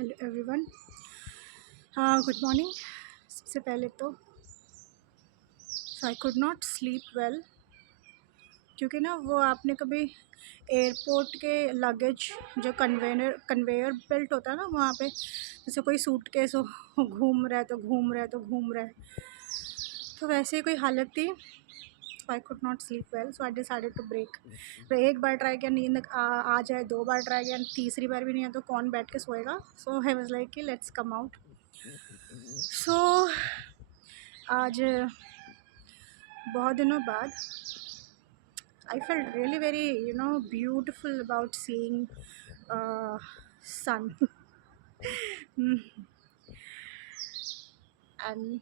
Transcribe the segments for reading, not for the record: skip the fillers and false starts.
Hello everyone. Good morning. सबसे पहले तो आई कुड नॉट स्लीप वेल, क्योंकि ना वो आपने कभी एयरपोर्ट के लगेज जो कन्वेयर बेल्ट होता है ना, वहाँ पे जैसे कोई सूटकेस हो घूम रहा है तो घूम रहा है तो घूम रहा है, तो वैसे ही कोई हालत थी। I could not sleep well, so I decided to break. तो एक बार ट्राई किया, नींद आ जाए, दो बार ट्राई किया, तीसरी बार भी नहीं है तो कौन बैठ के सोएगा। सो आई वाज लाइक कि लेट्स कम आउट। सो आज बहुत दिनों बाद I felt really very beautiful about seeing sun. and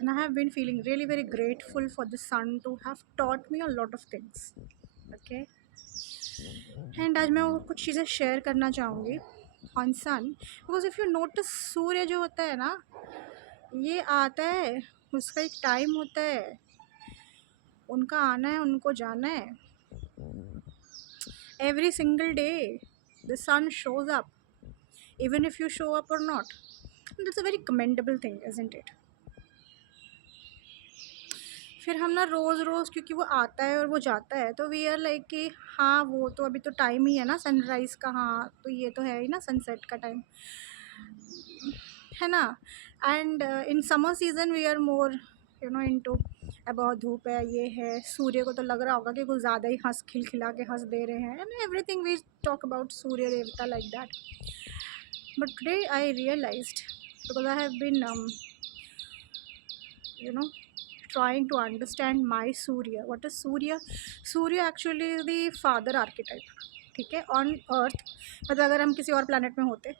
and I have been feeling really very grateful for the sun to have taught me a lot of things. Okay, and आज मैं वो कुछ चीज़ें share करना चाहूँगी on sun, because if you notice सूर्य जो होता है ना, ये आता है, उसका एक टाइम होता है, उनका आना है, उनको जाना है। Every single day the sun shows up, even if you show up or not. And that's a very commendable thing, isn't it? फिर हम ना रोज़ रोज़, क्योंकि वो आता है और वो जाता है, तो वी आर लाइक कि हाँ वो तो अभी तो टाइम ही है ना सनराइज़ का, हाँ तो ये तो है ही ना सनसेट का टाइम, है ना। And in summer season we are more into, बहुत धूप है, ये है, सूर्य को तो लग रहा होगा कि कुछ ज़्यादा ही हंस खिलखिला के हंस दे रहे हैं, and everything we talk about सूर्य देवता like that. But today I realized, because I have been you know trying to understand my Surya. What is Surya? Surya actually is the father archetype, ठीक है, on earth. मतलब अगर हम किसी और planet में होते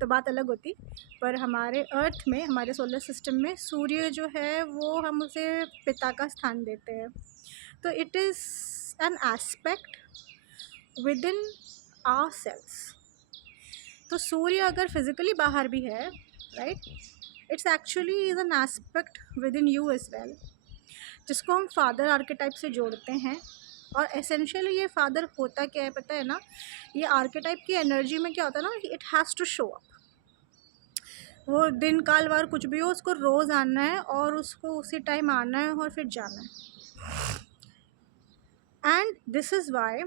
तो बात अलग होती, पर हमारे अर्थ में, हमारे सोलर सिस्टम में सूर्य जो है वो हम उसे पिता का स्थान देते हैं। तो it is an aspect within our cells. तो सूर्य अगर फिज़िकली बाहर भी है, right, it's actually is an aspect within you as well, जिसको हम फादर आर्केटाइप से जोड़ते हैं। और एसेंशियली ये फादर होता क्या है पता है ना, ये आर्केटाइप की एनर्जी में क्या होता है ना, it has to show up. वो दिन काल वार कुछ भी हो, उसको रोज़ आना है और उसको उसी टाइम आना है और फिर जाना है। And this is why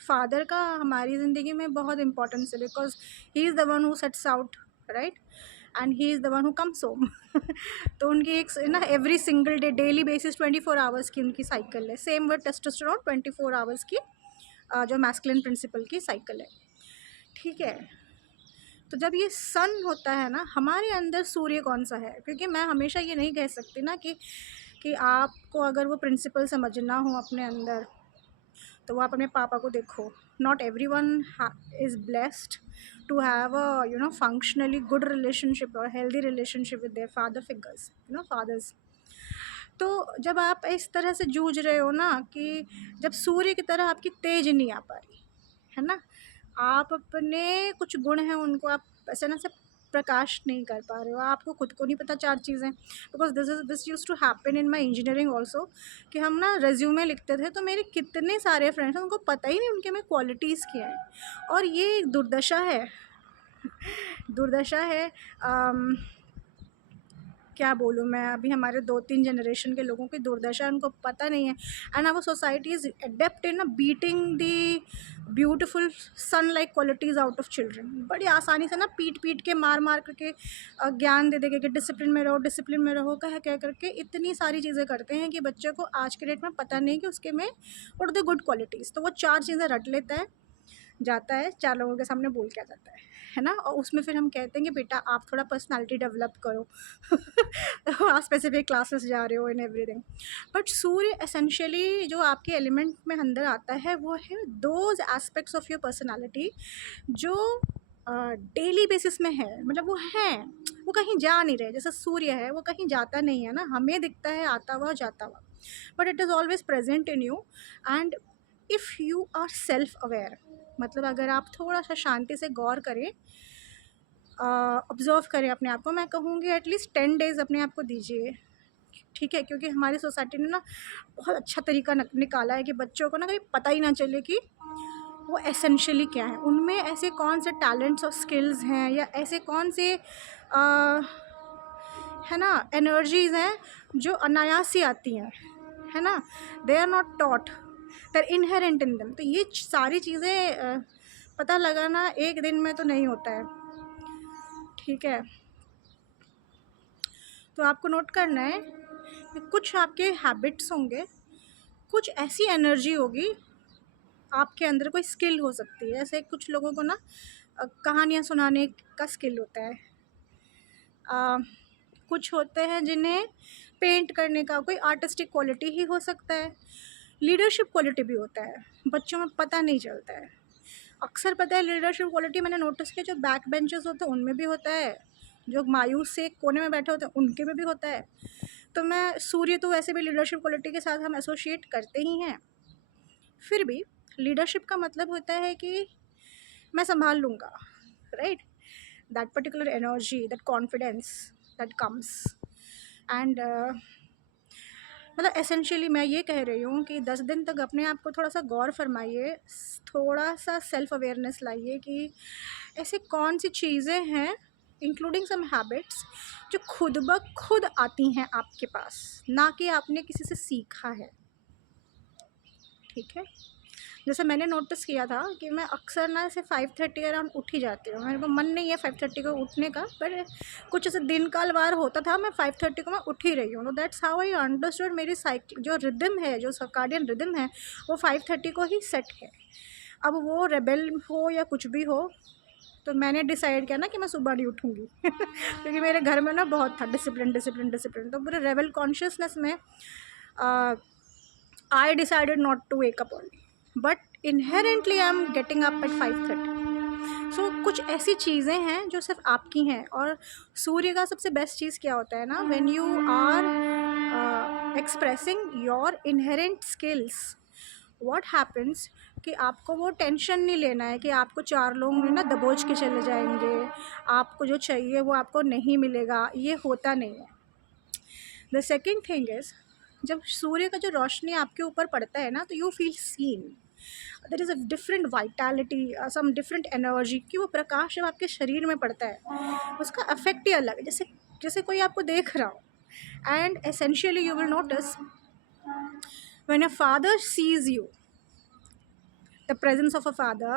father का हमारी ज़िंदगी में बहुत इंपॉर्टेंस है, because he is the one who sets out, right, and he is the one who comes home. तो उनकी एक ना every single day, daily basis 24 hours की उनकी साइकिल है। सेम वर्ड टेस्टोस्टेरोन 24 आवर्स की जो मैस्कुलिन प्रिंसिपल की साइकिल है, ठीक है। तो जब ये सन होता है ना, हमारे अंदर सूर्य कौन सा है, क्योंकि मैं हमेशा ये नहीं कह सकती ना कि आपको अगर वो प्रिंसिपल समझना हो अपने अंदर, तो वो आप अपने पापा को देखो। Not every one is blessed to have a functionally good relationship और healthy relationship with their father figures, fathers. तो जब आप इस तरह से जूझ रहे हो ना, कि जब सूर्य की तरह आपकी तेज नहीं आ पा रही है ना, आप अपने कुछ गुण हैं उनको आप ऐसे ना से प्रकाश नहीं कर पा रहे हो, आपको खुद को नहीं पता चार चीज़ें। Because this use to happen in my engineering also, कि हम ना रेज्यूमे लिखते थे, तो मेरे कितने सारे फ्रेंड्स हैं उनको पता ही नहीं उनके में क्वालिटीज़ क्या है। और ये एक दुर्दशा है, दुर्दशा है। क्या बोलूँ मैं, अभी हमारे 2-3 जनरेशन के लोगों की दुर्दशा, उनको पता नहीं है। And our society is adept in beating the beautiful sun like qualities out of children. बड़ी आसानी से ना पीट के मार करके ज्ञान दे देंगे कि डिसिप्लिन में रहो, डिसिप्लिन में रहो, कह करके इतनी सारी चीज़ें करते हैं कि बच्चे को आज के डेट में पता नहीं कि उसके में व्हाट द गुड क्वालिटीज़। तो वो 4 चीज़ें रट लेता है, जाता है, 4 लोगों के सामने बोल के आ जाता है ना। और उसमें फिर हम कहते हैं कि बेटा आप थोड़ा पर्सनालिटी डेवलप करो। तो आप स्पेसिफिक क्लासेस जा रहे हो in everything. But Surya essentially जो आपके एलिमेंट में अंदर आता है, वो है those aspects of your personality जो डेली बेसिस में है। मतलब वो हैं, वो कहीं जा नहीं रहे। जैसे सूर्य है, वो कहीं जाता नहीं है ना, हमें दिखता है आता हुआ जाता हुआ, but it is always present in you. And if you are self aware, मतलब अगर आप थोड़ा सा शांति से गौर करें, ऑब्ज़र्व करें अपने आप को, मैं कहूँगी एटलीस्ट 10 डेज़ अपने आप को दीजिए, ठीक है। क्योंकि हमारी सोसाइटी ने ना बहुत अच्छा तरीका निकाला है कि बच्चों को ना कहीं पता ही ना चले कि वो एसेंशियली क्या है, उनमें ऐसे कौन से टैलेंट्स और स्किल्स हैं या ऐसे कौन से है ना एनर्जीज हैं जो अनायास ही आती हैं, है ना, they are not taught, they are inherent in them. तो ये सारी चीज़ें पता लगाना एक दिन में तो नहीं होता है, ठीक है। तो आपको नोट करना है कि कुछ आपके हैबिट्स होंगे, कुछ ऐसी एनर्जी होगी, आपके अंदर कोई स्किल हो सकती है। ऐसे कुछ लोगों को ना कहानियाँ सुनाने का स्किल होता है, कुछ होते हैं जिन्हें पेंट करने का कोई आर्टिस्टिक क्वालिटी ही हो सकता है, लीडरशिप क्वालिटी भी होता है, बच्चों में पता नहीं चलता है। अक्सर पता है लीडरशिप क्वालिटी मैंने नोटिस किया, जो बैक बेंचर्स होते हैं उनमें भी होता है, जो मायूस से कोने में बैठे होते हैं उनके में भी होता है। तो मैं सूर्य तो वैसे भी लीडरशिप क्वालिटी के साथ हम एसोसिएट करते ही हैं, फिर भी लीडरशिप का मतलब होता है कि मैं संभाल लूँगा, right, that particular energy, that confidence that comes and मतलब एसेंशियली मैं ये कह रही हूँ कि 10 दिन तक अपने आप को थोड़ा सा गौर फरमाइए, थोड़ा सा सेल्फ अवेयरनेस लाइए कि ऐसे कौन सी चीज़ें हैं, इंक्लूडिंग सम हैबिट्स, जो खुद ब खुद आती हैं आपके पास, ना कि आपने किसी से सीखा है, ठीक है। जैसे मैंने नोटिस किया था कि मैं अक्सर ना ऐसे 5:30 अराउंड उठ ही जाती हूँ, मेरे को मन नहीं है 5:30 को उठने का, पर कुछ ऐसे दिन काल वार होता था मैं 5:30 को मैं उठ ही रही हूँ। तो दैट्स हाउ आई अंडरस्टूड मेरी साइकिल जो रिदम है, जो सर्काडियन रिदम है, वो 5:30 को ही सेट है। अब वो रेबेल हो या कुछ भी हो, तो मैंने डिसाइड किया ना कि मैं सुबह नहीं उठूँगी क्योंकि मेरे घर में ना बहुत था डिसिप्लिन डिसिप्लिन डिसिप्लिन, तो पूरे रेबल कॉन्शियसनेस में I decided not to wake up early, but inherently I am getting up at 5:30। So कुछ ऐसी चीज़ें हैं जो सिर्फ आपकी हैं। और सूर्य का सबसे बेस्ट चीज़ क्या होता है ना, when you are expressing your inherent skills, what happens कि आपको वो टेंशन नहीं लेना है कि आपको 4 लोग ना दबोच के चले जाएंगे, आपको जो चाहिए वो आपको नहीं मिलेगा, ये होता नहीं है। द सेकेंड थिंग इज़, जब सूर्य का जो रोशनी आपके ऊपर पड़ता है ना, तो you feel seen, there is a different vitality, some different energy, कि वो प्रकाश जब आपके शरीर में पड़ता है उसका अफेक्ट ही अलग है, जैसे जैसे कोई आपको देख रहा हो। And essentially you will notice when a father sees you, the presence of a father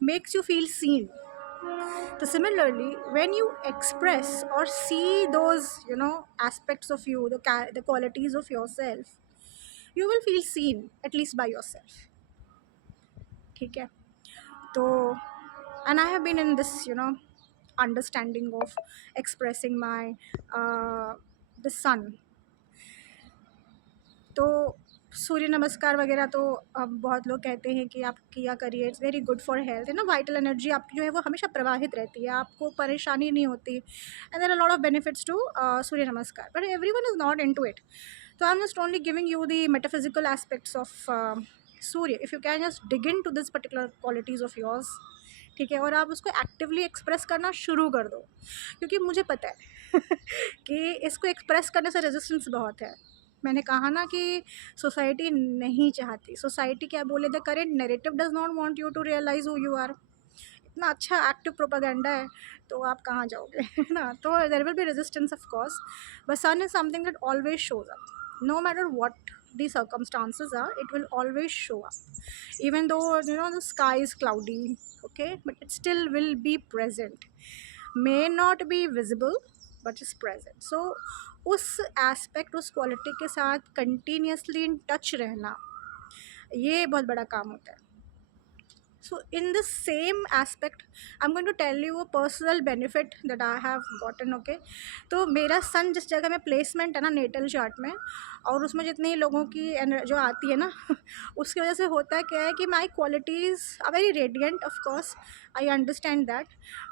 makes you feel seen. So similarly, when you express or see those, aspects of you, the qualities of yourself, you will feel seen at least by yourself, ठीक है। तो and I have been in this, understanding of expressing my the sun. तो सूर्य नमस्कार वगैरह तो अब बहुत लोग कहते हैं कि आप किया करिए, it's very good for health, है ना, वाइटल एनर्जी आपकी जो है वो हमेशा प्रवाहित रहती है, आपको परेशानी नहीं होती, and there are lot of benefits to Surya Namaskar, but everyone is not into it. तो I am just only giving you the metaphysical aspects of Surya, if you can just dig in to this particular qualities of yours, ठीक है, और आप उसको actively express करना शुरू कर दो, क्योंकि मुझे पता है कि इसको एक्सप्रेस करने से रेजिस्टेंस बहुत है। मैंने कहा ना कि सोसाइटी नहीं चाहती, सोसाइटी क्या बोले, the current narrative does not want you to realise who you are. इतना अच्छा एक्टिव प्रोपागेंडा है, तो आप कहाँ जाओगे, है ना। तो there will be resistance of course, but sun is something that always shows up, no matter what the circumstances are, it will always show up, even though the sky is cloudy, okay, but it still will be present, may not be visible but is present. So उस aspect, उस quality के साथ continuously in touch रहना, ये बहुत बड़ा काम होता है। So in the same aspect I am going to tell you a personal benefit that I have gotten, okay. तो मेरा सन जिस जगह में प्लेसमेंट है ना नेटल चार्ट में, और उसमें जितनी लोगों की जो आती है ना उसकी वजह से होता है क्या है कि my qualities are very radiant, of course I understand that,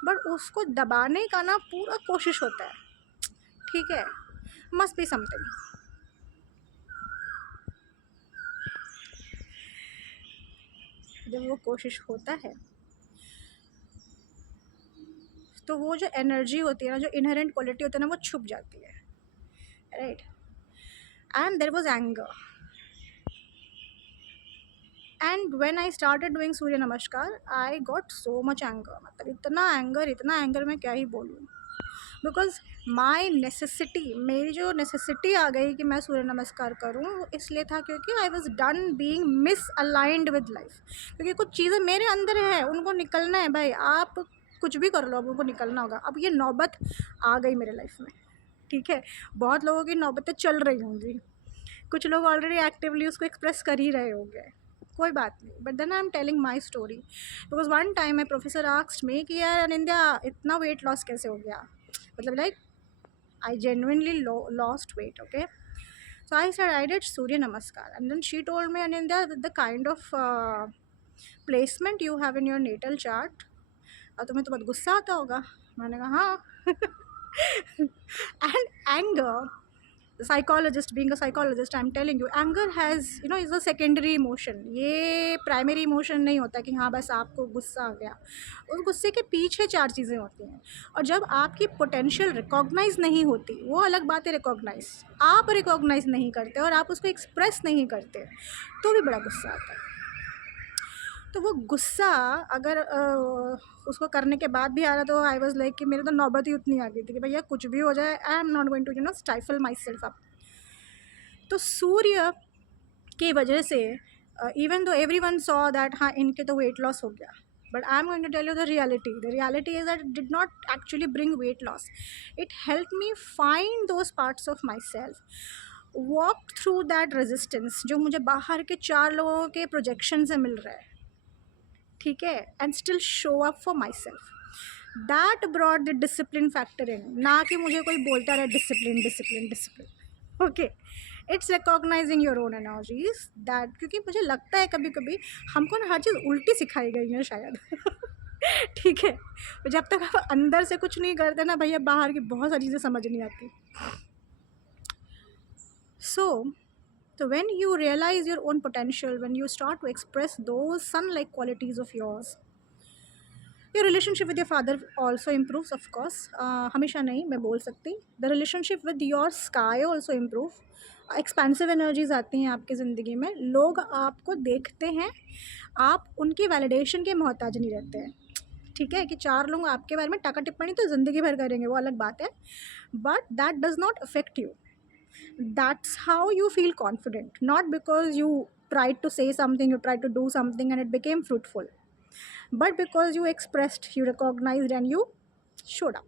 but उसको दबाने का ना पूरा कोशिश होता है, ठीक है, मस्ट बी समथिंग। जब वो कोशिश होता है तो वो जो एनर्जी होती है ना, जो इनहेरेंट क्वालिटी होती है ना, वो छुप जाती है, right. And there was anger, and when I started doing Surya Namaskar I got so much anger, मतलब इतना एंगर मैं क्या ही बोलूँ, बिकॉज माई नेसेसिटी, मेरी जो नेसेसिटी आ गई कि मैं सूर्य नमस्कार करूँ, वो इसलिए था क्योंकि I was done being miss aligned with life. क्योंकि कुछ चीज़ें मेरे अंदर है, उनको निकलना है भाई, आप कुछ भी कर लो, अब उनको निकलना होगा। अब ये नौबत आ गई मेरे लाइफ में, ठीक है। बहुत लोगों की नौबतें चल रही होंगी, कुछ लोग ऑलरेडी एक्टिवली उसको एक्सप्रेस कर ही रहे होंगे, कोई बात नहीं। But then I am telling my story, because one time my professor asked me कि यार अनिंद्या इतना वेट लॉस कैसे हो गया, मतलब like I genuinely lost weight, okay. So I said I did Surya Namaskar, and then she told me, Anindya, with the kind of placement you have in your natal chart, तुम्हें तो बहुत गुस्सा आता होगा। मैंने कहा हाँ। And anger, psychologist, being a psychologist, I'm telling you, anger has, you know, is a secondary emotion, ये प्राइमरी इमोशन नहीं होता कि हाँ बस आपको गुस्सा आ गया। उस गुस्से के पीछे चार चीज़ें होती हैं, और जब आपकी पोटेंशियल रिकॉग्नाइज नहीं होती, वो अलग बात है, रिकॉग्नाइज आप रिकॉग्नाइज नहीं करते और आप उसको एक्सप्रेस नहीं करते, तो भी बड़ा गुस्सा आता है। तो वो गुस्सा अगर उसको करने के बाद भी आ रहा, तो आई वॉज लाइक कि मेरे तो नौबत ही उतनी आ गई थी कि भैया कुछ भी हो जाए, I am not going to, you know, stifle myself up. तो सूर्य की वजह से even though every one saw that हाँ इनके तो वेट लॉस हो गया, but I'm going to tell you the reality. The reality is that it did not actually bring weight loss. It helped me find those parts of myself, walk through that resistance जो मुझे बाहर के चार लोगों के projection से मिल रहा है, ठीक है, and still show up for myself. That broad the discipline factor in, ना कि मुझे कोई बोलता रहे discipline discipline discipline, okay. It's recognizing your own energies that, क्योंकि मुझे लगता है कभी कभी हमको ना हर चीज़ उल्टी सिखाई गई है शायद। ठीक है, जब तक आप अंदर से कुछ नहीं करते ना भैया, बाहर की बहुत सारी चीज़ें समझ नहीं आती। So when you realize your own potential, when you start to express those sun-like qualities of yours, your relationship with your father also improves, of course. हमेशा नहीं मैं बोल सकती, the relationship with your sky also improve. Expensive energies आती हैं आपकी ज़िंदगी में, लोग आपको देखते हैं, आप उनकी वैलिडेशन के मोहताज नहीं रहते हैं, ठीक है। कि चार लोग आपके बारे में टाका टिप्पणी तो ज़िंदगी भर करेंगे, वो अलग बात है, but that does not affect you. That's how you feel confident, not because you tried to say something, you tried to do something and it became fruitful, but because you expressed, you recognized and you showed up,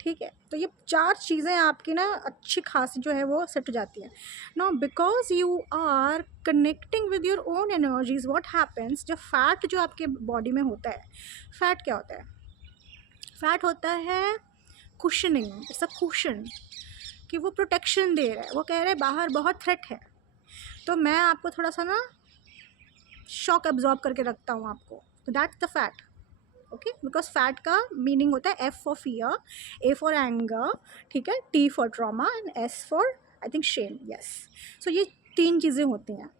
ठीक है। तो ये चार चीज़ें आपकी ना अच्छी खासी जो है वो सेट हो जाती हैं। Now because you are connecting with your own energies, what happens, जब फैट जो आपके बॉडी में होता है, फैट क्या होता है, फैट होता है कुशनिंग, इट्स अ कुशन, कि वो प्रोटेक्शन दे रहा है, वो कह रहा है बाहर बहुत थ्रेट है, तो मैं आपको थोड़ा सा ना शॉक एब्जॉर्ब करके रखता हूँ आपको, तो that's the fat, okay. Because fat का मीनिंग होता है F for fear, A for anger, ठीक है, T for trauma and S for I think shame, yes. सो ये तीन चीज़ें होती हैं,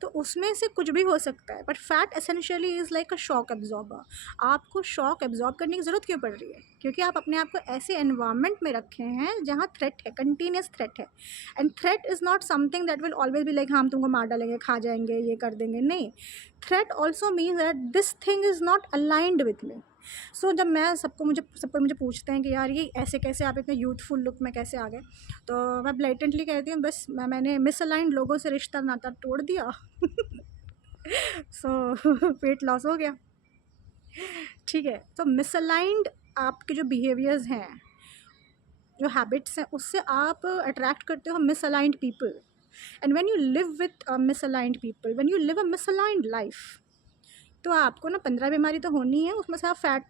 तो उसमें से कुछ भी हो सकता है, but fat essentially is like a shock absorber. आपको शॉक एब्जॉर्ब करने की ज़रूरत क्यों पड़ रही है, क्योंकि आप अपने आप को ऐसे एनवायरनमेंट में रखे हैं जहाँ थ्रेट है, कंटिन्यूस थ्रेट है। And threat is not something that will always be like हम तुमको मार डालेंगे, खा जाएंगे, ये कर देंगे, नहीं। Threat also means that this thing is not aligned with me. So जब मैं सब कोई मुझे पूछते हैं कि यार ये ऐसे कैसे, आप इतने यूथफुल लुक में कैसे आ गए, तो मैं ब्लेटेंटली कहती हूँ बस मैंने मिसअलाइंड लोगों से रिश्ता नाता तोड़ दिया। सो वेट लॉस हो गया, ठीक है। तो मिसअलाइंड आपके जो बिहेवियर्स हैं, जो हैबिट्स हैं, उससे आप अट्रैक्ट करते हो misaligned people. And when you live with misaligned people, when you live a misaligned life, तो आपको ना 15 बीमारी तो होनी है, उसमें से आप फैट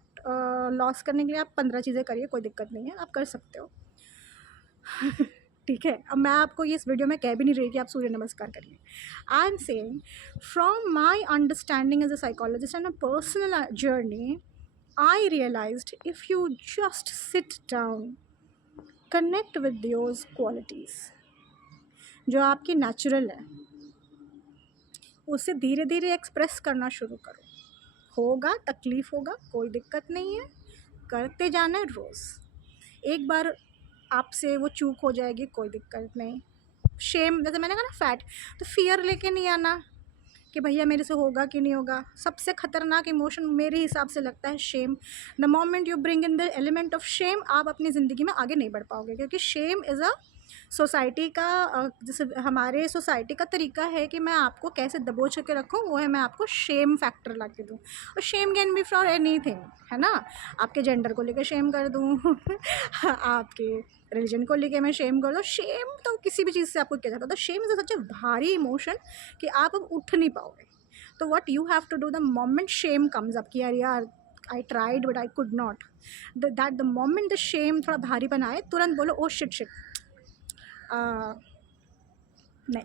लॉस करने के लिए आप 15 चीज़ें करिए, कोई दिक्कत नहीं है, आप कर सकते हो। ठीक है, अब मैं आपको ये इस वीडियो में कह भी नहीं रही कि आप सूर्य नमस्कार करिए। I am saying from my understanding as a psychologist and a personal journey, I realized if you just sit down, connect with yours qualities जो आपकी नेचुरल है, उसे धीरे धीरे एक्सप्रेस करना शुरू करो। होगा, तकलीफ़ होगा, कोई दिक्कत नहीं है, करते जाना है रोज़। एक बार आपसे वो चूक हो जाएगी, कोई दिक्कत नहीं। शेम, जैसे मैंने कहा ना फैट, तो फियर लेके नहीं आना कि भैया मेरे से होगा कि नहीं होगा। सबसे खतरनाक इमोशन मेरे हिसाब से लगता है shame. The moment you bring in the element of shame, आप अपनी ज़िंदगी में आगे नहीं बढ़ पाओगे, क्योंकि शेम इज़ अ सोसाइटी का जैसे हमारे सोसाइटी का तरीका है कि मैं आपको कैसे दबोच के रखूँ, वो है मैं आपको शेम फैक्टर ला के दूँ। और shame can be for anything, है ना। आपके जेंडर को लेकर शेम कर दूँ आपके रिलीजन को लेके मैं शेम कर दूँ। शेम तो किसी भी चीज़ से आपको किया जाता है। तो शेम इज़ सच ए भारी इमोशन कि आप अब उठ नहीं पाओगे। तो what you have to do the moment shame comes up कि यार यार I tried but I could not, that the moment the shame थोड़ा भारी बनाए, तुरंत बोलो ओ शिट शिट, नहीं,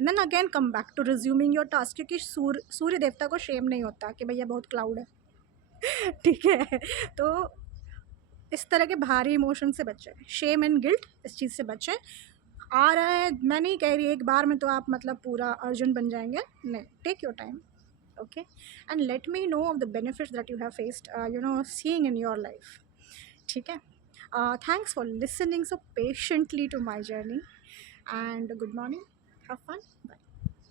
then again come back to resuming your task, क्योंकि सूर्य देवता को शेम नहीं होता कि भैया बहुत क्लाउड है ठीक है। तो इस तरह के भारी इमोशन से बचें, शेम एंड गिल्ट इस चीज़ से बचें। आ रहा है, मैं नहीं कह रही एक बार में तो आप मतलब पूरा अर्जुन बन जाएंगे, नहीं, take your time, okay, and let me know of the benefits that you have faced, seeing in your life, ठीक है। Thanks for listening so patiently to my journey, and good morning, have fun, bye.